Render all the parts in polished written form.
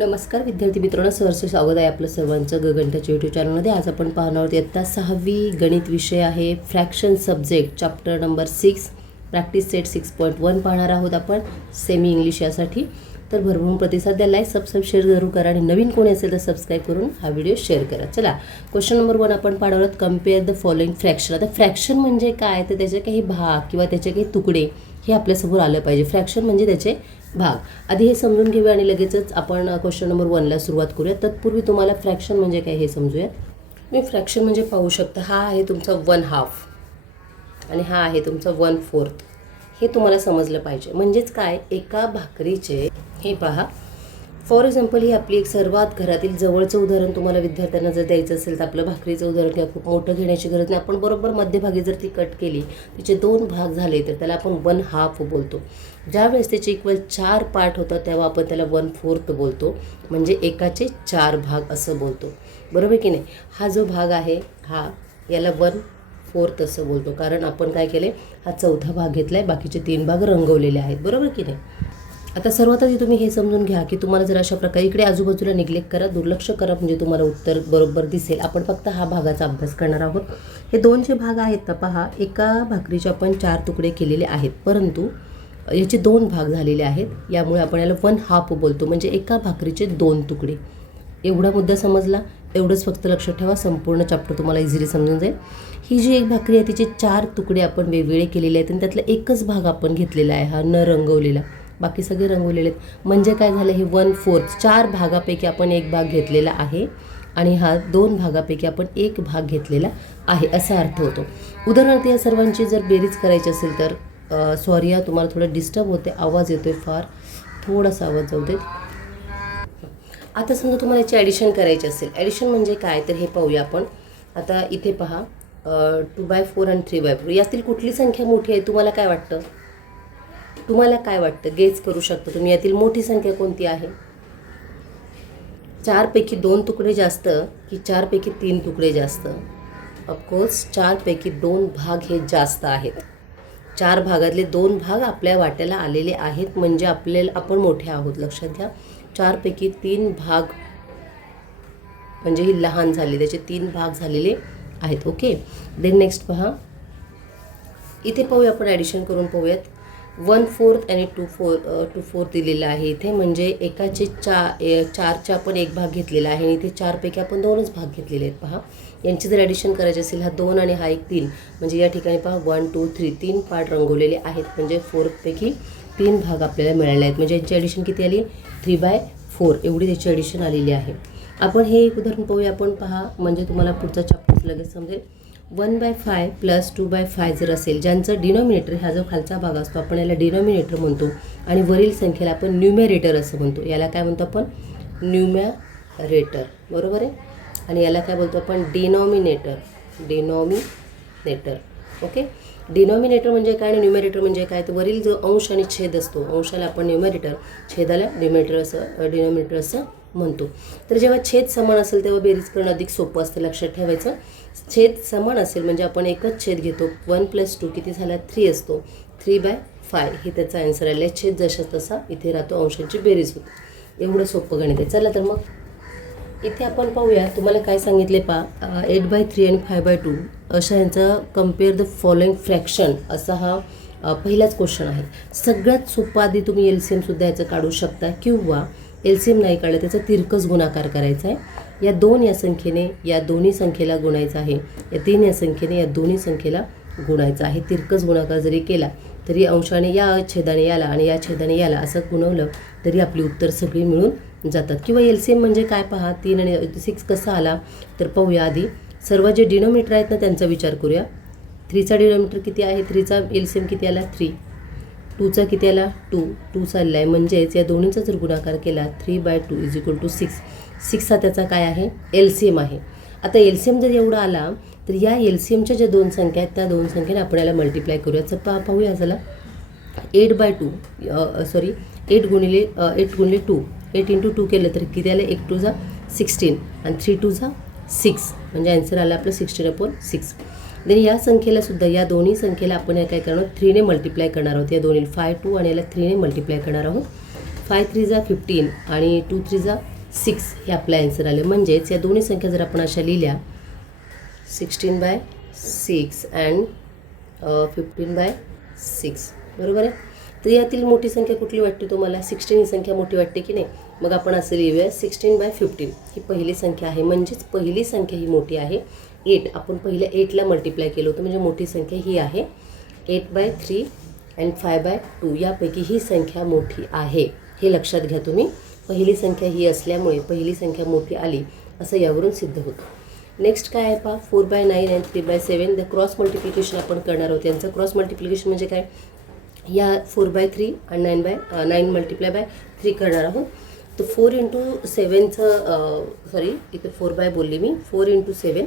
नमस्कार विद्यार्थी मित्रांनो, सहर्ष स्वागत आहे आपलं सर्वांचं गगनटाच्या यूट्यूब चॅनलमध्ये. आज आपण पाहणार आहोत इयत्ता 6वी गणित विषय आहे, fraction subject, chapter number 6, practice set 6.1 पाहणार आहोत आपण सेमी इंग्लिश यासाठी. तर भरभरून प्रतिसाद द्या, लाईक सबस्क्राईब शेअर जरूर करा आणि नवीन कोणी असेल तर सबस्क्राईब करून हा व्हिडिओ शेअर करा. चला, क्वेश्चन नंबर 1 आपण पाहणार आहोत, कम्पेअर द फॉलोइंग फ्रॅक्शन. आता फ्रॅक्शन म्हणजे काय, तर त्याचे काही भाग किंवा त्याचे काही तुकडे हे आपल्यासमोर आलं पाहिजे. फ्रॅक्शन म्हणजे त्याचे भाग. आधी हे समजून घेऊया आणि लगेचच आपण क्वेश्चन नंबर 1ला सुरुवात करूया. तत्पूर्वी तुम्हाला फ्रॅक्शन म्हणजे काय हे समजूया. मी फ्रॅक्शन म्हणजे पाहू शकता, हा आहे तुमचा 1/2 आणि हा आहे तुमचा 1/4. हे तुम्हाला समजलं पाहिजे. म्हणजेच काय, एका भाकरीचे, हे पहा फॉर एक्झाम्पल, ही आपली एक सर्वात घरातील जवळचं उदाहरण तुम्हाला विद्यार्थ्यांना जर द्यायचं असेल तर आपलं भाकरीचं उदाहरण घ्या. खूप मोठं घेण्याची गरज नाही. आपण बरोबर मध्यभागी जर ती कट केली, तिचे 2 भाग झाले तर त्याला आपण 1/2 बोलतो. ज्यावेळेस त्याचे इक्वल 4 पार्ट होतात तेव्हा आपण त्याला 1/4 बोलतो. म्हणजे एकाचे 4 भाग असं बोलतो. बरोबर की नाही. हा जो भाग आहे हा याला 1/4 असं बोलतो, कारण आपण काय केले, हा चौथा भाग घेतला आहे, बाकीचे 3 भाग रंगवलेले आहेत. बरोबर की नाही. आता सर्वात आधी तुम्ही हे समजून घ्या की तुम्हाला जर अशा प्रकारे इकडे आजूबाजूला निग्लेक्ट करा, दुर्लक्ष करा, म्हणजे तुम्हाला उत्तर बरोबर दिसेल. आपण फक्त हा भागाचा अभ्यास करणार आहोत. हे 2 जे भाग आहेत तर पहा, एका भाकरीचे आपण 4 तुकडे केलेले आहेत, परंतु याचे 2 भाग झालेले आहेत. यामुळे आपण याला 1/2 बोलतो. म्हणजे एका भाकरीचे 2 तुकडे. एवढा मुद्दा समजला. एवढंच फक्त लक्षात ठेवा, संपूर्ण चॅप्टर तुम्हाला इझिली समजून जाईल. ही जी एक भाकरी आहे तिचे 4 तुकडे आपण वेगवेगळे केलेले आहेत आणि त्यातला एकच भाग आपण घेतलेला आहे, हा न रंगवलेला. बाकी सगळे रंगवलेले आहेत. म्हणजे काय झालं, हे 1/4, 4 भागापैकी आपण एक भाग घेतलेला आहे आणि हा 2 भागापैकी आपण एक भाग घेतलेला आहे, असा अर्थ होतो. उदाहरणार्थ या सर्वांची जर बेरीज करायची असेल तर सॉरी या, तुम्हाला थोडं डिस्टर्ब होते, आवाज येतोय फार, थोडासा आवाज जाऊ देत. आता समजा तुम्हाला याची ॲडिशन करायची असेल. ॲडिशन म्हणजे काय तर हे पाहूया आपण. आता इथे पहा 2/4 आणि 3/4, यातील कुठली संख्या मोठी आहे तुम्हाला काय वाटतं? तुम्हाला काय वाटतं, गेस करू शकता तुम्ही. यातील मोठी संख्या कोणती आहे? 4 पैकी 2 तुकडे जास्त की 4 पैकी 3 तुकडे जास्त? ऑफकोर्स 4 पैकी 2 भाग हे जास्त आहेत. 4 भागातले 2 भाग आपल्या वाट्याला आलेले आहेत, म्हणजे आपण मोठे आहोत. लक्षात घ्या, 4 पैकी 3 भाग म्हणजे ही लहान झाली, त्याचे 3 भाग झालेले आहेत. ओके, देन नेक्स्ट पहा, इथे पाहूया आपण, ॲडिशन करून पाहूयात. 1/4 आणि 2/4 दिलेलं आहे इथे. म्हणजे एकाचे 4चा आपण एक भाग घेतलेला आहे आणि इथे 4 पैकी आपण 2च भाग घेतलेले आहेत. पहा, यांची जर ॲडिशन करायची असेल, हा 2 आणि हा एक 3, म्हणजे या ठिकाणी पहा 1 2 3 3 पार्ट रंगवलेले आहेत. म्हणजे 4 पैकी 3 भाग आपल्याला मिळाले आहेत. म्हणजे यांची ॲडिशन किती आली? 3/4 एवढी त्याची ॲडिशन आलेली आहे. आपण हे एक उदाहरण पाहूया आपण. पहा, म्हणजे तुम्हाला पुढचा चॅप्टर लगेच समजेल. 1/5 प्लस 2/5 जर असेल, ज्यांचं डिनॉमिनेटर, हा जो खालचा भाग असतो आपण याला डिनॉमिनेटर म्हणतो आणि वरील संख्येला आपण न्यूमेरेटर असं म्हणतो. याला काय म्हणतो आपण? न्यूमॅरेटर. बरोबर आहे. आणि याला काय बोलतो आपण? डिनॉमिनेटर. ओके, डिनॉमिनेटर म्हणजे काय आणि न्यूमेरेटर म्हणजे काय, तर वरील जो अंश आणि छेद असतो, अंशाला आपण न्यूमेरेटर, छेदाला डिनॉमिनेटर असं म्हणतो. तर जेव्हा छेद समान असेल तेव्हा बेरीज करणं अधिक सोपं असतं. लक्षात ठेवायचं, छेद समान असेल म्हणजे आपण एकच छेद घेतो. 1 + 2 किती झाला? 3 असतो. 3/5 हे त्याचा आन्सर आला आहे. छेद जसा तसा इथे राहतो, अंशांची बेरीज होते. एवढं सोपं गणित आहे. चला तर मग इथे आपण पाहूया, तुम्हाला काय सांगितले पहा, 8/3 आणि 5/2 अशा यांचा कम्पेअर द फॉलोइंग फ्रॅक्शन, असा हा पहिलाच क्वेश्चन आहे. सगळ्यात सोपा, आधी तुम्ही LCM सुद्धा याचं काढू शकता किंवा LCM नाही काढलं त्याचा तिरकस गुणाकार करायचा आहे. या 2 या संख्येने या दोन्ही संख्येला गुणायचं आहे. या 3 या संख्येने या दोन्ही संख्येला गुणायचं आहे. तिरकस गुणाकार जरी केला तरी अंशाने या छेदाने याला आणि या छेदाने याला असं गुणवलं तरी आपली उत्तर सगळी मिळून जातात. किंवा LCM म्हणजे काय पहा, 3 आणि 6 कसा आला तर पाहूया. आधी सर्व जे डिनॉमिनेटर आहेत ना त्यांचा विचार करूया. 3चा डिनॉमिनेटर किती आहे? 3चा LCM किती आला? 3. 2चा किती आला? 2 चालला आहे. म्हणजेच या दोन्हीचा जर गुणाकार केला 3/2 = 6. 6 हा त्याचा काय आहे? LCM आहे. आता LCM जर एवढा आला तर या LCMच्या ज्या 2 संख्या आहेत त्या 2 संख्येने आपण याला मल्टिप्लाय करूया. पाहूया चला. 8/2 8 गुणिले 2, 8 × 2 केलं तर किती आलं? 1 2 16 आणि 3 2 6, म्हणजे आन्सर आला आपलं 16/6. देन या संख्येला सुद्धा, या दोन्ही संख्येला आपण काय करणार आहोत? 3ने मल्टिप्लाय करणार आहोत. या दोन्ही 5 2 आणि याला 3ने मल्टिप्लाय करणार आहोत. 5 3 जा 15 आणि 2 3 जा 6 हे आपलं ॲन्सर आलं. म्हणजेच या दोन्ही संख्या जर आपण अशा लिहिल्या 16/6 अँड 15/6 बरोबर आहे. तर यातील मोठी संख्या कुठली वाटते तुम्हाला? 16 ही संख्या मोठी वाटते की नाही? मग आपण असं लिहूया 16/15 ही पहिली संख्या आहे. म्हणजेच पहिली संख्या ही मोठी आहे. 8 आपण पहिल्या 8ला मल्टिप्लाय केलं होतं म्हणजे मोठी संख्या ही आहे. 8/3 अँड 5/2 यापैकी ही संख्या मोठी आहे. हे लक्षात घ्या तुम्ही. पहिली संख्या ही असल्यामुळे पहिली संख्या मोठी आली असं यावरून सिद्ध होतं. नेक्स्ट काय आहे पहा 4/9 अँड 3/7 द क्रॉस मल्टिप्लिकेशन आपण करणार आहोत. यांचं क्रॉस मल्टिप्लिकेशन म्हणजे काय? या 4/3 आणि 9 मल्टिप्लाय बाय 3 करणार आहोत. तर 4 × 7चं सॉरी इथे 4 बोलली मी. 4 × 7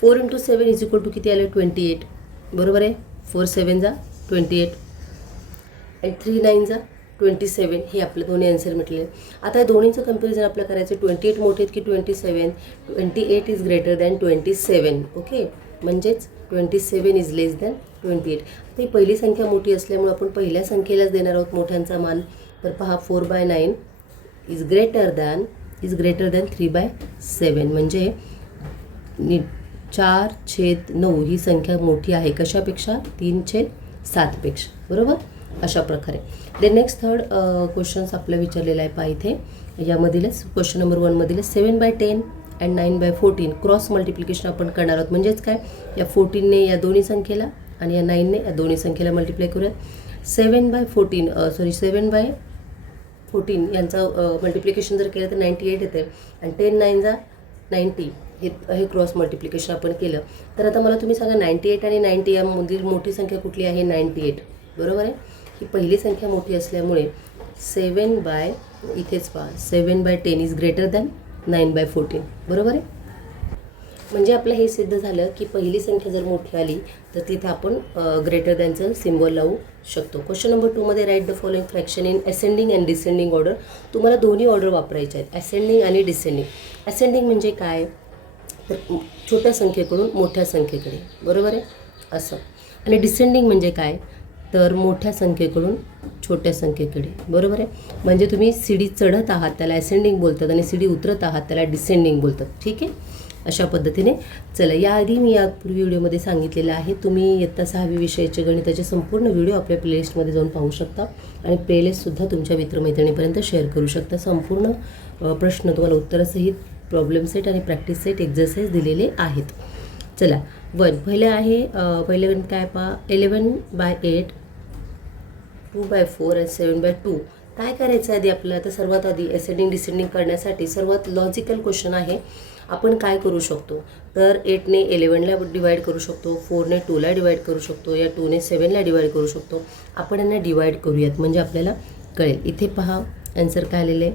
4 × 7 इज इक्वल टू किती आलं? 28 बरोबर आहे. 4 7 जा 28 आणि 3 9 जा 27 हे आपले दोन्ही आन्सर म्हटले. आता या दोन्हीचं कंपॅरिझन आपलं करायचं. 28 मोठे आहेत की 27? 28 इज ग्रेटर दॅन 27. ओके, म्हणजेच 27 इज लेस दॅन 28. आता ही पहिली संख्या मोठी असल्यामुळे आपण पहिल्या संख्येलाच देणार आहोत मोठ्यांचा मान. तर पहा 4/9 इज ग्रेटर दॅन 3/7 म्हणजे 4/9 ही संख्या मोठी आहे. कशापेक्षा? 3/7 पेक्षा बरोबर. अशा प्रकारे. दे नेक्स्ट थर्ड क्वेश्चन्स आपलं विचारलेलं आहे पहा इथे. यामधीलच क्वेश्चन नंबर 1मधीलच 7/10 अँड 9/14 क्रॉस मल्टिप्लिकेशन आपण करणार आहोत. म्हणजेच काय? या 14ने या दोन्ही संख्येला आणि या 9ने या दोन्ही संख्येला मल्टिप्लाय करूयात. 7/14 यांचं मल्टिप्लिकेशन जर केलं तर 98 येते आणि 10 9 जा 90 हे क्रॉस मल्टिप्लिकेशन आपण केलं. तर आता मला तुम्ही सांगा 98 आणि 90 यामधील मोठी संख्या कुठली आहे? 98 बरोबर आहे. ही पहिली संख्या मोठी असल्यामुळे 7/10 इज ग्रेटर दॅन 9/14 बरोबर आहे. म्हणजे आपलं हे सिद्ध झालं की पहिली संख्या जर मोठी आली तर तिथे आपण ग्रेटर दॅनचं सिम्बॉल लावू शकतो. क्वेश्चन नंबर 2मध्ये write the following fraction in ascending and descending order. तुम्हाला दोन्ही ऑर्डर वापरायचे आहेत, असेंडिंग आणि डिसेंडिंग. असेंडिंग म्हणजे काय? तर छोट्या संख्येकडून मोठ्या संख्येकडे बरोबर आहे असं. आणि डिसेंडिंग म्हणजे काय? तर मोठ्या संख्येकडून छोट्या संख्येकडे बरोबर आहे. म्हणजे तुम्ही सीडी चढत आहात त्याला असेंडिंग बोलतात आणि सीडी उतरत आहात त्याला डिसेंडिंग बोलतात. ठीक आहे, अशा पद्धतीने. चला, याआधी मी यापूर्वी व्हिडिओमध्ये सांगितलेलं आहे. तुम्ही इयत्ता 6वी विषयाचे गणिताचे संपूर्ण व्हिडिओ आपल्या प्लेलिस्टमध्ये जाऊन पाहू शकता आणि प्लेलिस्टसुद्धा तुमच्या मित्रमैत्रिणीपर्यंत शेअर करू शकता. संपूर्ण प्रश्न तुम्हाला उत्तरासहित प्रॉब्लेम सेट आणि प्रॅक्टिस सेट एक्झरसाइज दिलेले आहेत. चला, पहिलं गणित काय पहा 11/8 2/4 आणि 7/2. काय करायचं आधी आपलं? तर सर्वात आधी असेंडिंग डिसेंडिंग करण्यासाठी सर्वात लॉजिकल क्वेश्चन आहे. आपण काय करू शकतो? तर 8ने 11ला डिवाईड करू शकतो, 4ने 2ला डिवाईड करू शकतो, या 2ने 7ला डिवाईड करू शकतो. आपण यांना डिवाईड करूयात म्हणजे आपल्याला कळेल. इथे पहा आन्सर काय आलेलं आहे.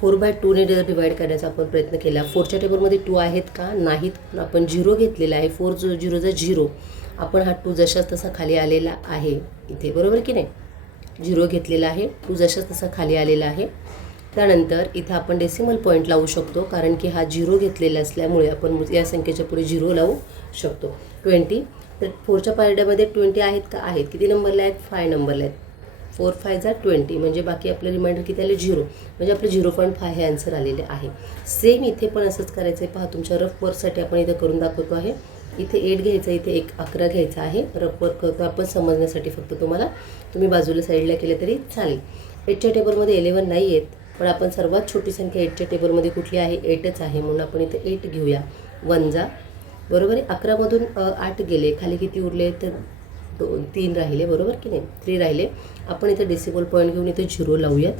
4/2ने जर डिवाईड करण्याचा आपण प्रयत्न केला. 4च्या टेबलमध्ये 2 आहेत का? नाहीत. आपण 0 घेतलेला आहे. 4 0 0. आपण हा 2 जशाच तसा खाली आलेला आहे इथे बरोबर की नाही? 0 घेतलेला आहे, 2 जशाच तसा खाली आलेला आहे. त्यानंतर इथं आपण डेसिमल पॉईंट लावू शकतो कारण की हा 0 घेतलेला असल्यामुळे आपण या संख्येच्या पुढे 0 लावू शकतो. 20. तर 4च्या पारड्यामध्ये 20 आहेत का? आहेत. किती नंबरला आहेत? 5 नंबरला आहेत. 4 5 जा 20 म्हणजे बाकी आपलं रिमाइंडर किती आले? 0. म्हणजे आपलं 0.5 हे आन्सर आलेले आहे. सेम इथे पण असंच करायचं आहे. पहा तुमच्या रफ वर्कसाठी आपण इथं करून दाखवतो आहे. इथे 8 घ्यायचं, इथे 11 घ्यायचा आहे. रफ वर्क करतो आपण समजण्यासाठी फक्त तुम्हाला. तुम्ही बाजूला साईडला केलं तरी चालेल. 8च्या टेबलमध्ये 11 नाही आहेत, पण आपण सर्वात छोटी संख्या 8च्या टेबलमध्ये कुठली आहे? 8च आहे म्हणून आपण इथे 8 घेऊया. 1 जा बरोबर आहे. 11मधून 8 गेले, खाली किती उरले? तर 3 राहिले बरोबर की नाही? 3 राहिले. आपण इथे डेसिमल पॉईंट घेऊन इथे 0 लावूयात.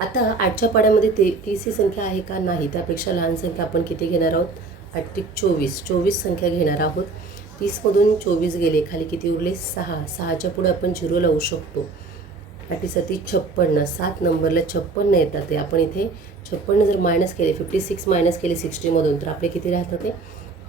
आता 8च्या पाड्यामध्ये 30 ही संख्या आहे का? नाही. त्यापेक्षा लहान संख्या आपण किती घेणार आहोत? 8 24 संख्या घेणार आहोत. 30मधून 24 गेले, खाली किती उरले? 6. 6च्या पुढे आपण 0 लावू शकतो. 8 7 56. 7 नंबरला 56 येतात ते. आपण इथे 56 जर मायनस केले, 56 मायनस केले 60मधून तर आपले किती राहतात ते?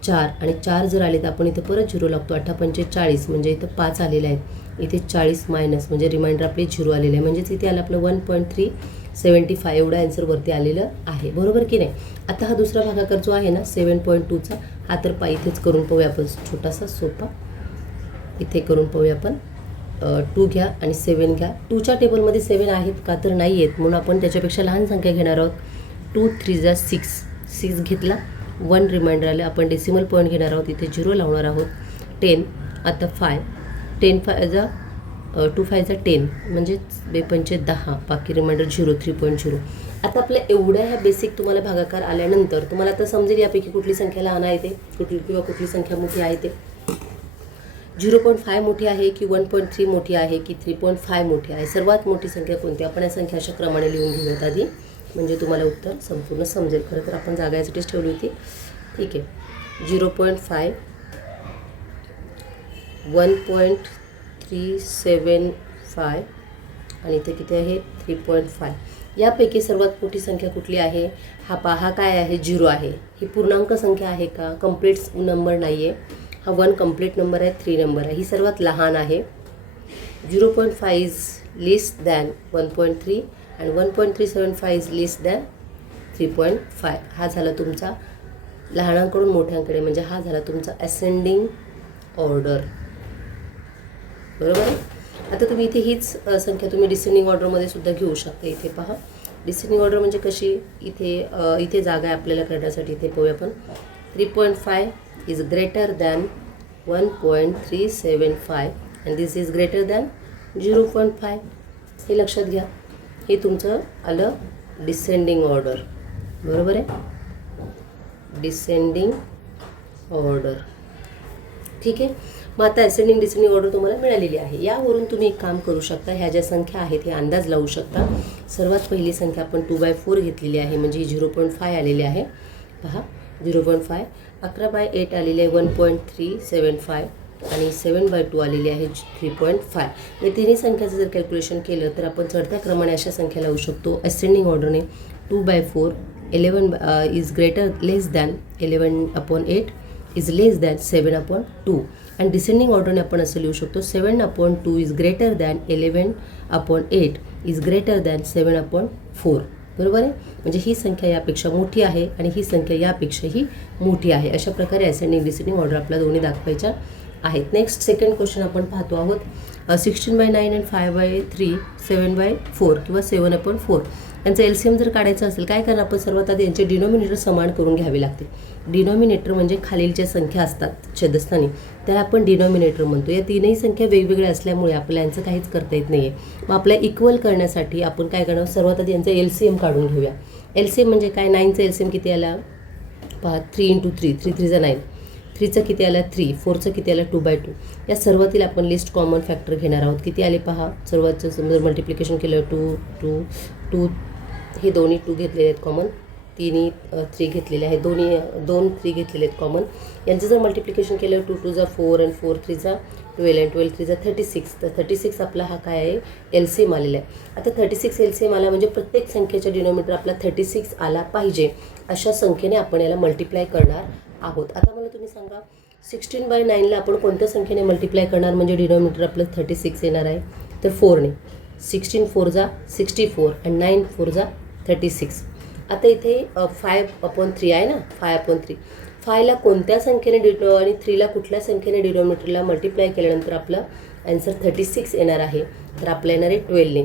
4. आणि 4 जर आले तर आपण इथे परत 0 लागतो. 8 5 40 म्हणजे इथं 5 आलेले आहेत. इथे 40 मायनस म्हणजे रिमाइंडर आपले 0 आलेले आहे. म्हणजेच इथे आलं आपलं 1.375 एवढं आन्सर वरती आलेलं आहे बरोबर की नाही? आता हा दुसरा भागाकार जो आहे ना 7.2चा, हा तर इथेच करून पाहूया आपण छोटासा सोपा. इथे करून पाहूया आपण. 2 घ्या आणि 7 घ्या. 2च्या टेबलमध्ये 7 आहेत का, तर नाही आहेत, म्हणून आपण त्याच्यापेक्षा लहान संख्या घेणार आहोत. 2 3 जा 6 घेतला. 1 रिमाइंडर आले. आपण डेसिमल पॉईंट घेणार आहोत, इथे 0 लावणार आहोत. 10 आता 5 10 5 जा 2 5 जा 10 म्हणजे 2 5 10, बाकी रिमाइंडर 0 3.0. आता आपल्या एवढ्या ह्या बेसिक तुम्हाला भागाकार आल्यानंतर तुम्हाला आता समजेल यापैकी कुठली संख्या लहान आहे ते, कुठली संख्या मोठी आहे ते. 0.5 मोठी आहे की 1.3 मोठी आहे की 3.5 मोठी आहे, सर्वात मोठी संख्या कोणती. आपण या संख्या अशा क्रमाने लिहून घेऊयात आधी, म्हणजे तुम्हाला उत्तर संपूर्ण समजेल. खरं तर आपण जागा यासाठीच ठेवली होती. ठीक आहे. 0.5 1.375 आणि इथे किती आहे 3.5. यापैकी सर्वात मोठी संख्या कुठली आहे. हा काय आहे 0 आहे. ही पूर्णांक संख्या आहे का, कंप्लीट नंबर नाही आहे. हा 1 कंप्लीट नंबर आहे, 3 नंबर आहे. ही सर्वात लहान आहे. 0.5 इज लेस दॅन 1.3 आणि 1.375 इज लेस दॅन 3.5. हा झाला तुमचा लहानांकडून मोठ्यांकडे, म्हणजे हा झाला तुमचा असेंडिंग ऑर्डर. बरोबर आहे. आता तुम्ही इथे हीच संख्या तुम्ही डिसेंडिंग ऑर्डरमध्ये सुद्धा घेऊ शकता. इथे पहा डिसेंडिंग ऑर्डर म्हणजे कशी. इथे जागा आहे आपल्याला करण्यासाठी. इथे पाहूया आपण. 3.5 is greater than 1.375 and this is greater than 0.5. हे लक्षात घ्या. हे तुमचं आलं डिसेंडिंग ऑर्डर. बरोबर आहे. Descending order. ठीक आहे. मग आता असेंडिंग डिसेंडिंग ऑर्डर तुम्हाला मिळालेली आहे. यावरून तुम्ही एक काम करू शकता. ह्या ज्या संख्या आहेत हे अंदाज लावू शकता. सर्वात पहिली संख्या आपण 2/4 घेतलेली आहे, म्हणजे 0.5 आलेली आहे. पहा 0.5. 11/8 आलेली आहे 1.375 आणि 7/2 आलेली आहे 3.5. या तिन्ही संख्याचं जर कॅल्क्युलेशन केलं तर आपण चढत्या क्रमाने अशा संख्या लावू शकतो. असेंडिंग ऑर्डरने 2/4 11 is less than 11/8 is less than 7/2 आणि डिसेंडिंग ऑर्डरने आपण असं लिहू शकतो 7/2 is greater than 11/8 is greater than 7/4. बरोबर आहे. म्हणजे ही संख्या यापेक्षा मोठी आहे आणि ही संख्या यापेक्षाही मोठी आहे. अशा प्रकारे असेंडिंग डिसेंडिंग ऑर्डर आपल्या दोन्ही दाखवायच्या आहेत. नेक्स्ट सेकंड क्वेश्चन आपण पाहतो आहोत. 16/9 आणि 5/3 7/4 किंवा 7/4 यांचं एलसीएम जर काढायचं असेल काय करणार आपण. सर्वात आधी यांचे डिनॉमिनेटर समान करून घ्यावे लागते. डिनॉमिनेटर म्हणजे खालील ज्या संख्या असतात छेदस्थानी त्याला आपण डिनॉमिनेटर म्हणतो. या तीनही संख्या वेगवेगळ्या असल्यामुळे आपल्याला यांचं काहीच करता येत नाही आहे. मग आपल्याला इक्वल करण्यासाठी आपण काय करणार, सर्वात आधी यांचं एलसीएम काढून घेऊया. एलसीएम म्हणजे काय. 9चं एलसीएम किती आला पहा. 3 × 3 3 3 9. 3चं किती आला 3. 4चं किती आला 2/2. या सर्वातील आपण लिस्ट कॉमन फॅक्टर घेणार आहोत. किती आले पहा. सर्वांचं जर मल्टिप्लिकेशन केलं 2 हे दोन्ही 2 घेतलेले आहेत कॉमन. तिन्ही 3 घेतलेले आहेत. 2 3 घेतलेले आहेत कॉमन. यांचं जर मल्टिप्लिकेशन केलं 2 2 जा 4 आणि 4 3 जा 12 आणि 12 3 जा 36. तर 36 आपला हा काय आहे एलसीएम आलेला आहे. आता 36 एलसीएम आला म्हणजे प्रत्येक संख्येच्या डिनॉमिनेटर आपला 36 आला पाहिजे. अशा संख्येने आपण याला मल्टिप्लाय करणार आहोत. आता मला तुम्ही सांगा 16/9ला आपण कोणत्या संख्येने मल्टिप्लाय करणार म्हणजे डिनॉमिनेटर आपलं 36 येणार आहे. तर 4ने. 16 4 जा 64 आणि 9 4 जा 36. आता इथे 5/3 आहे ना. 5/3 5ला कोणत्या संख्येने आणि 3ला कुठल्या संख्येने डिनॉमिनेटरला मल्टिप्लाय केल्यानंतर आपलं आन्सर 36 येणार आहे. तर आपलं येणार आहे 12ने.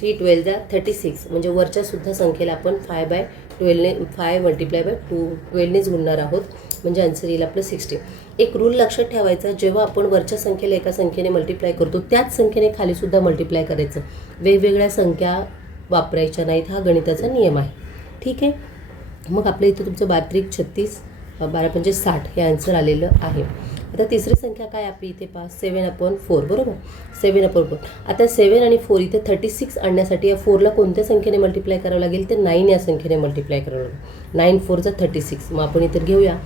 3 12 जा 36 म्हणजे वरच्या सुद्धा संख्येला आपण 5/12ने 5 मल्टिप्लाय बाय 12नेच गुणणार आहोत. म्हणजे आन्सर येईल आपलं 60. एक रूल लक्षात ठेवायचा. जेव्हा आपण वरच्या संख्येला एका संख्येने मल्टिप्लाय करतो त्याच संख्येने खालीसुद्धा मल्टिप्लाय करायचं. वेगवेगळ्या संख्या वापरायच्या नाहीत. हा गणिताचा नियम आहे. ठीक आहे. मग आपल्या इथं तुमचं 12 36 12 60 हे आन्सर आलेलं आहे. आता तिसरी संख्या काय आपली इथे पहा 7/4. बरोबर 7/4. आता 7 आणि 4 इथे 36 आणण्यासाठी या 4ला कोणत्या संख्येने मल्टिप्लाय करावं लागेल तर 9 या संख्येने मल्टिप्लाय करावं लागेल. 9 4 जा 36. मग आपण इतर घेऊया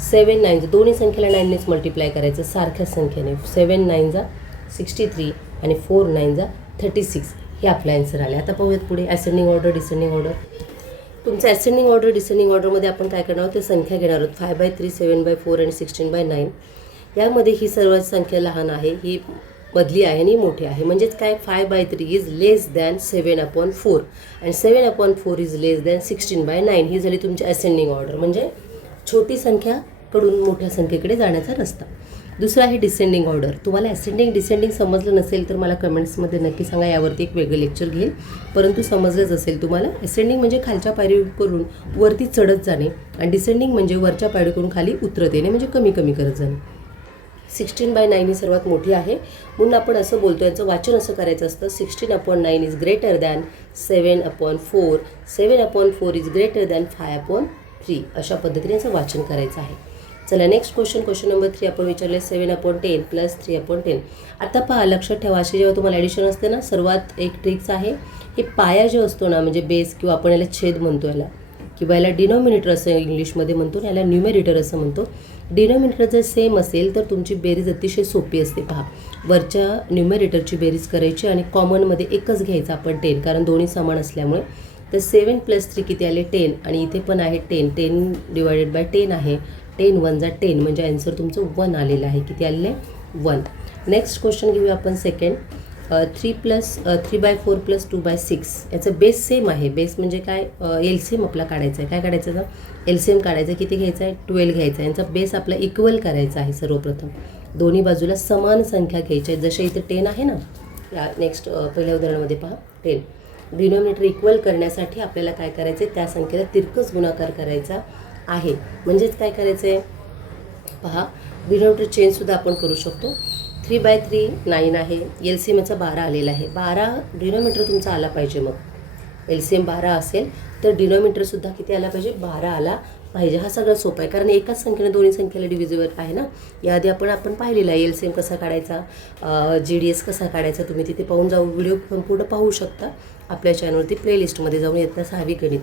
7 9 दोन्ही संख्येला 9नेच मल्टिप्लाय करायचं सारख्या संख्येने. 7 9 जा 63 आणि 4 9 जा 36 हे आपला आन्सर आले. आता पाहूयात पुढे असेंडिंग ऑर्डर डिसेंडिंग ऑर्डर. तुमचं असेंडिंग ऑर्डर डिसेंडिंग ऑर्डरमध्ये आपण काय करणार आहोत ते संख्या घेणार आहोत. 5/3 7/4 आणि 16/9. यामध्ये ही सर्वात संख्या लहान आहे, ही मधली आहे आणि मोठी आहे. म्हणजेच काय 5/3 इज लेस दॅन 7/4 आणि 7/4 इज लेस दॅन 16/9. ही झाली तुमची असेंडिंग ऑर्डर म्हणजे छोटी संख्याकडून मोठ्या संख्येकडे जाण्याचा रस्ता. दुसरं आहे डिसेंडिंग ऑर्डर. तुम्हाला असेंडिंग डिसेंडिंग समजलं नसेल तर मला कमेंट्समध्ये नक्की सांगा, यावरती एक वेगळं लेक्चर घेईल. परंतु समजलंच असेल तुम्हाला. असेंडिंग म्हणजे खालच्या पायरीकडून वरती चढत जाणे आणि डिसेंडिंग म्हणजे वरच्या पायरीकडून खाली उतरत येणे, म्हणजे कमी कमी करत जाणे. 16/9 ही सर्वात मोठी आहे म्हणून आपण असं बोलतो. याचं वाचन असं करायचं असतं, 16/9 is greater than 7/4, 7/4 is greater than 5/3. अशा पद्धतीने याचं वाचन करायचं आहे. चला नेक्स्ट क्वेश्चन नंबर 3 आपण विचारले 7/10 प्लस 3/10. आता पहा, लक्षात ठेवा, अशी जेव्हा तुम्हाला ॲडिशन असते ना, सर्वात एक ट्रिक्स आहे, हे पाया जो असतो ना, म्हणजे बेस किंवा आपण याला छेद म्हणतो याला, किंवा याला डिनॉमिनेटर असं इंग्लिशमध्ये म्हणतो, याला न्यूमेरेटर असं म्हणतो. डिनॉमिनेटर जर सेम असेल तर तुमची बेरीज अतिशय सोपी असते. पहा, वरच्या न्यूमेरेटरची बेरीज करायची आणि कॉमनमध्ये एकच घ्यायचा आपण 10, कारण दोन्ही समान असल्यामुळे. तर 7 + 3 किती आले 10, आणि इथे पण आहे 10, 10 / 10 आहे. 10 × 1 = 10, म्हणजे आन्सर तुमचं 1 आलेलं आहे. किती आलेलं आहे? 1. नेक्स्ट क्वेश्चन घेऊया आपण सेकंड. 3/4 + 2/6. याचं बेस सेम आहे. बेस म्हणजे काय? एलसीएम आपला काढायचा आहे. काय काढायचं आहे? एलसीएम काढायचं. किती घ्यायचं आहे? 12 घ्यायचा आहे. यांचा बेस आपला इक्वल करायचा आहे. सर्वप्रथम दोन्ही बाजूला समान संख्या घ्यायच्या आहेत. जसे इथे 10 आहे ना, या नेक्स्ट पहिल्या उदाहरणामध्ये पहा 10. डिनॉमिनेटर इक्वल करण्यासाठी आपल्याला काय करायचं आहे? त्या संख्येला तिरकस गुणाकार करायचा आहे. म्हणजेच काय करायचं आहे? पहा, डिनॉमिनेटर चेंजसुद्धा आपण करू शकतो. 3/3 9 आहे. एलसीएमचा 12 आलेला आहे. 12 डिनॉमिनेटर तुमचा आला पाहिजे. मग एलसीएम 12 असेल तर डिनॉमिनेटरसुद्धा किती आला पाहिजे? 12 आला पाहिजे. हा सगळं सोपं आहे, कारण एकाच संख्येने दोन्ही संख्येला डिव्हिजिबल आहे ना. याआधी आपण पाहिलेलं आहे एलसीएम कसा काढायचा, GDS कसा काढायचा. तुम्ही तिथे पाहून जाऊ, व्हिडिओ संपूर्ण पाहू शकता आपल्या चॅनलवरती, प्लेलिस्टमध्ये जाऊन इयत्ता 6वी गणित.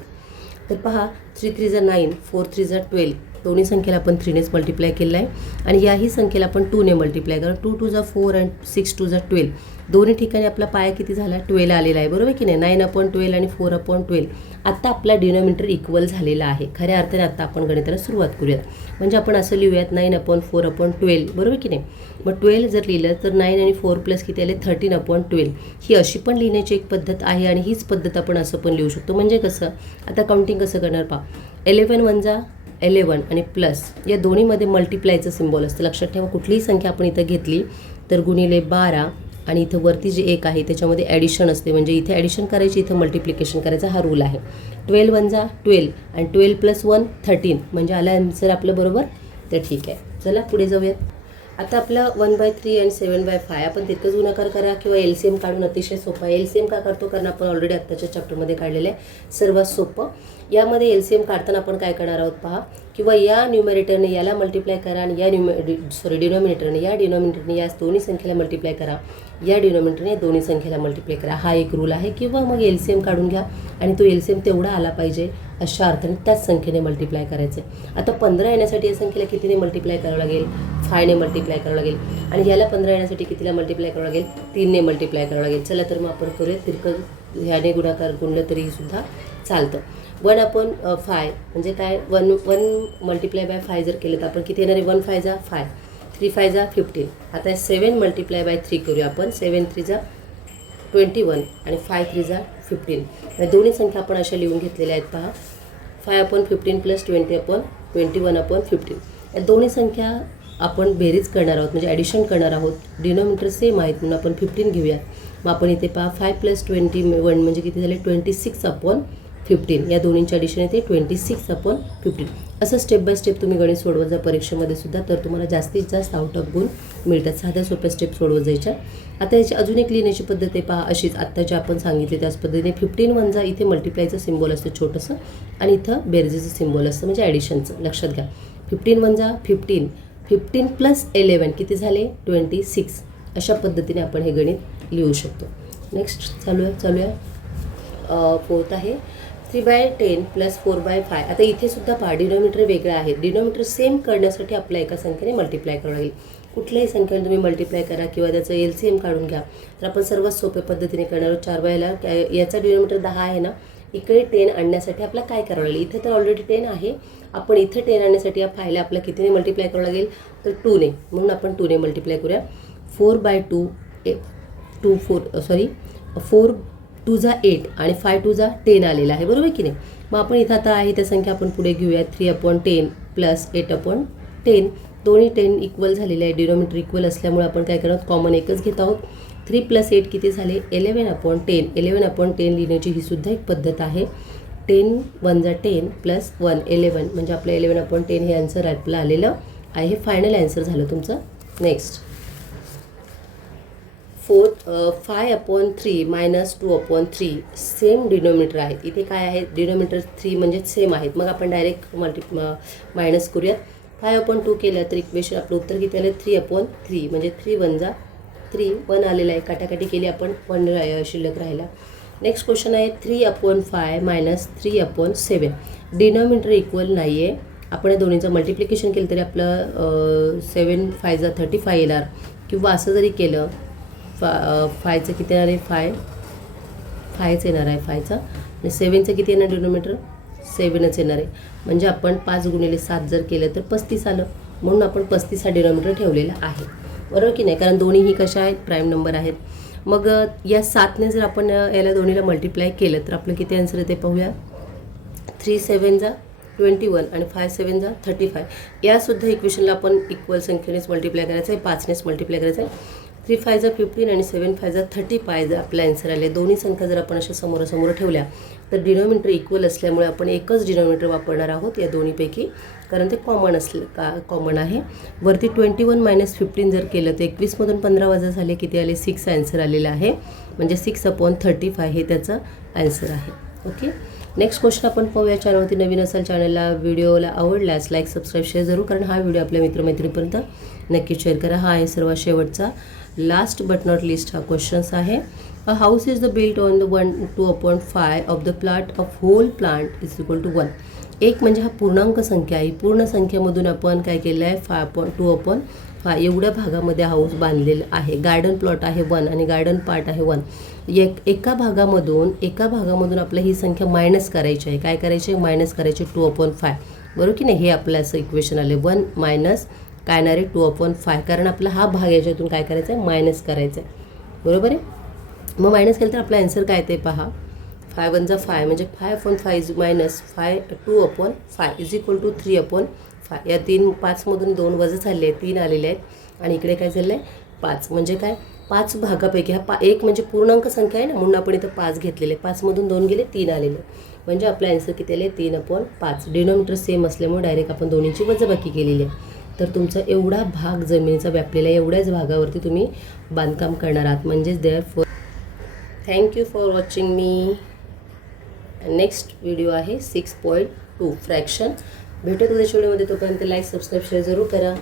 तर पहा, 3 × 3 = 9, 4 × 3 = 12. दोन्ही संख्येला आपण 3नेच मल्टिप्लाय केलं आहे, आणि याही संख्येला आपण 2ने मल्टिप्लाय करा. 2 × 2 = 4 आणि 6 × 2 = 12. दोन्ही ठिकाणी आपला पाया किती झाला? 12 आलेला आहे, बरोबर की नाही? 9/12 आणि 4/12. आत्ता आपला डिनॉमिनेटर इक्वल झालेला आहे. खऱ्या अर्थाने आत्ता आपण गणिताला सुरुवात करूयात. म्हणजे आपण असं लिहूयात 9/4/12, बरोबर की नाही? मग 12 जर लिहिलं तर 9 आणि 4 प्लस किती आले? 13/12. ही अशी पण लिहिण्याची एक पद्धत आहे, आणि हीच पद्धत आपण असं पण लिहू शकतो. म्हणजे कसं? आता काउंटिंग कसं करणार पहा. 11 × 1 = 11 आणि प्लस या दोन्हीमध्ये मल्टिप्लायचं सिम्बॉल असतं. लक्षात ठेवा, कुठलीही संख्या आपण इथं घेतली तर गुणिले 12, आणि इथं वरती जे 1 आहे त्याच्यामध्ये ॲडिशन असते. म्हणजे इथे ॲडिशन करायची, इथं मल्टिप्लिकेशन करायचा, हा रूल आहे. 12 × 1 = 12 आणि 12 + 1 13, म्हणजे आलं आन्सर आपलं, बरोबर? तर ठीक आहे, चला पुढे जाऊयात. आता आपलं 1/3 आणि 7/5 आपण तितकंच गुणाकार करा किंवा एलसीएम काढून अतिशय सोपं आहे. एलसीएम का काढतो? कारण आपण ऑलरेडी आत्ताच्या चॅप्टरमध्ये काढलेलं आहे. सर्वात सोपं यामध्ये एलसीएम काढताना आपण काय करणार आहोत पहा, किंवा या न्यूमेरेटरने याला मल्टिप्लाय करा, आणि या डिनॉमिनेटरने या दोन्ही संख्येला मल्टिप्लाय करा, या डिनॉमिनेटरने दोन्ही संख्येला मल्टिप्लाय करा. हा एक रूल आहे. किंवा मग एलसीएम काढून घ्या, आणि तो एलसीएम तेवढा आला पाहिजे अशा अर्थाने त्याच संख्येने मल्टिप्लाय करायचं आहे. आता 15 येण्यासाठी या संख्येला कितीने मल्टिप्लाय करावं लागेल? 5ने मल्टिप्लाय करावं लागेल. आणि याला 15 येण्यासाठी कितीला मल्टिप्लाय करावं लागेल? 3ने मल्टिप्लाय करावं लागेल. चला तर मग आपण करूया. तिरकं ह्याने गुणाकार गुणलं तरीसुद्धा चालतं. 1/5 म्हणजे काय? 1 × 5 जर केलं तर आपण किती येणार आहे? 1 × 5 = 5, 3 × 5 = 15. आता 7 × 3 करूया आपण. 7 × 3 = 21 आणि 5 × 3 = 15. या दोन्ही संख्या आपण अशा लिहून घेतलेल्या आहेत पहा. 5/15 + 20/21/15. या दोन्ही संख्या आपण बेरीज करणार आहोत, म्हणजे ॲडिशन करणार आहोत. डिनॉमिनेटर सेम आहेत म्हणून आपण 15 घेऊयात. मग आपण इथे पहा 5 + 21 म्हणजे किती झाले? 26/15. या दोन्हींच्या ॲडिशन येते 26/15. असं स्टेप बाय स्टेप तुम्ही गणित सोडवत जा परीक्षेमध्ये सुद्धा, तर तुम्हाला जास्तीत जास्त आउट ऑफ गुण मिळतात. साध्या सोप्या स्टेप सोडवत जायच्या. आता याची अजून एक लिहिण्याची पद्धत आहे पहा, अशीच आत्ता जे आपण सांगितले त्याच पद्धतीने. 15 × 1 इथे मल्टिप्लायचं सिम्बॉल असतं छोटंसं, आणि इथं बेरजेचं सिम्बॉल असतं, म्हणजे ॲडिशनचं. लक्षात घ्या, 15 × 1 = 15, 15 + 11 किती झाले? 26. अशा पद्धतीने आपण हे गणित लिहू शकतो. नेक्स्ट चालूया. 4th आहे 3/10 + 4/5. आता इथे सुद्धा पहा, डिनॉमिनेटर वेगळं आहे. डिनॉमिनेटर सेम करण्यासाठी आपल्या एका संख्येने मल्टिप्लाय करावं लागेल. कुठल्याही संख्येने तुम्ही मल्टिप्लाय करा किंवा त्याचं एलसीएम काढून घ्या. तर आपण सर्वात सोप्या पद्धतीने करणार आहोत. 4/ला याचा डिनॉमिनेटर 10 आहे ना, इकडे 10 आणण्यासाठी आपल्याला काय करावं लागेल? इथे तर ऑलरेडी 10 आहे. आपण इथे 10 आणण्यासाठी या 5ला आपल्याला कितीने मल्टिप्लाय करावं लागेल? तर 2ने. म्हणून आपण 2ने मल्टिप्लाय करूया. 4/2 4 2 = 8 आणि 5 2 = 10 आलेला आहे, बरोबर की नाही? मग आपण इथं आता आहे त्या संख्या आपण पुढे घेऊया. 3/10 + 8/10 दोन्ही 10 इक्वल झालेले आहे, डिनॉमिनेटर इक्वल असल्यामुळे आपण काय करणार, कॉमन एकच घेत आहोत. 3 + 8 किती झाले, 11/10. 11/10 लिहिण्याची ही सुद्धा एक पद्धत आहे. 10 1 जा 10 + 1 11, म्हणजे आपलं 11/10 हे आन्सर आपलं आलेलं आहे. हे फायनल आन्सर झालं तुमचं. नेक्स्ट 5/3 - 2/3 सेम डिनॉमिनेटर आहेत. इथे काय आहे, डिनॉमिनेटर 3 म्हणजे सेम आहेत. मग आपण डायरेक्ट मायनस करूयात. 5/2 केलं तर इक्वेशन आपलं उत्तर किती आलं, 3/3 म्हणजे 3 1 जा 3 1 आलेलं आहे. काटाकाटी केली आपण, 1 शिल्लक राहिला. नेक्स्ट क्वेश्चन आहे 3/5 - 3/7. डिनॉमिनेटर इक्वल नाही आहे. आपण या दोन्हीचं मल्टिप्लिकेशन केलं तरी आपलं 7 5 जा 35 येणार, किंवा असं जरी केलं 5चं किती येणार आहे, 5च येणार आहे 5चा, आणि 7चं किती येणार डिनॉमिनेटर, 7च येणार आहे. म्हणजे आपण 5 × 7 जर केलं तर 35 आलं, म्हणून आपण 35 हा डिनॉमिनेटर ठेवलेला आहे. बरोबर की नाही, कारण दोन्हीही कशा आहेत, प्राईम नंबर आहेत. मग या 7ने जर आपण याला दोन्हीला मल्टिप्लाय केलं तर आपलं किती आन्सर येते पाहूया. 3 7 जा 21 आणि 5 7 जा 35. यासुद्धा इक्वेशनला आपण इक्वल संख्येनेच मल्टिप्लाय करायचं आहे, 5नेच मल्टिप्लाय करायचं आहे. 3 5 जा 15 आणि 7 5 जा 35 जर आपला आन्सर आले. दोन्ही संख्या जर आपण अशा समोरासमोर ठेवल्या तर डिनॉमिनेटर इक्वल असल्यामुळे आपण एकच डिनॉमिनेटर वापरणार आहोत या दोन्हीपैकी, कारण ते कॉमन आहे. वरती 21 - 15 जर केलं तर 21मधून 15 वजा झाले, किती आले, 6 आन्सर आलेला आहे. म्हणजे 6/35 हे त्याचं आन्सर आहे. ओके, नेक्स्ट क्वेश्चन आपण पाहूया. चॅनलवरती नवीन असाल, चॅनलला व्हिडिओला आवडल्यास लाईक सबस्क्राईब शेअर जरूर, कारण हा व्हिडिओ आपल्या मित्रमैत्रिणीपर्यंत नक्की शेअर करा. हा आहे सर्वात शेवटचा, लास्ट बट नॉट लिस्ट हा क्वेश्चन्स आहे. A house is the built on the 2/5 of the plot of whole plant is equal to 1. एक म्हणजे हा पूर्णांक संख्या आहे. पूर्ण संख्येमधून आपण काय केलं आहे, 2/5 एवढ्या भागामध्ये हाऊस बांधलेलं आहे. गार्डन प्लॉट आहे 1 आणि गार्डन पार्ट आहे 1. एका भागामधून आपल्याला ही संख्या मायनस करायची आहे. काय करायची आहे, मायनस करायची 2/5. बरोबर की नाही, हे आपलं असं इक्वेशन आले. 1 मायनस काय येणार आहे, 2/5, कारण आपला हा भाग याच्यातून काय करायचा आहे, मायनस करायचा आहे. बरोबर आहे. मग मायनस केलं तर आपला आन्सर काय ते पहा. 5 1 जा 5 म्हणजे 5/5 is minus 2/5 is equal to 3/5. या 5मधून 2 वजा झाले, 3 आलेले आहेत, आणि इकडे काय झालं आहे, 5. म्हणजे काय, 5 भागापैकी हा एक म्हणजे पूर्णांक संख्या आहे ना, म्हणून आपण इथं 5 घेतलेले. 5मधून 2 गेले, 3 आलेले, म्हणजे आपला आन्सर किती आले, 3/5. डिनॉमिनेटर सेम असल्यामुळे डायरेक्ट आपण दोन्हीची वजाबाकी केलेली आहे. तर तुमचा एवढा भाग जमिनीचा व्यापलेला, एवढ्याच भागावरती तुम्ही बांधकाम करणार आहात. म्हणजेच therefore thank you for watching me. Next video आहे 6.2 फ्रॅक्शन. भेटत उद्याच्या व्हिडिओमध्ये. तोपर्यंत लाईक सबस्क्राईब शेअर जरूर करा.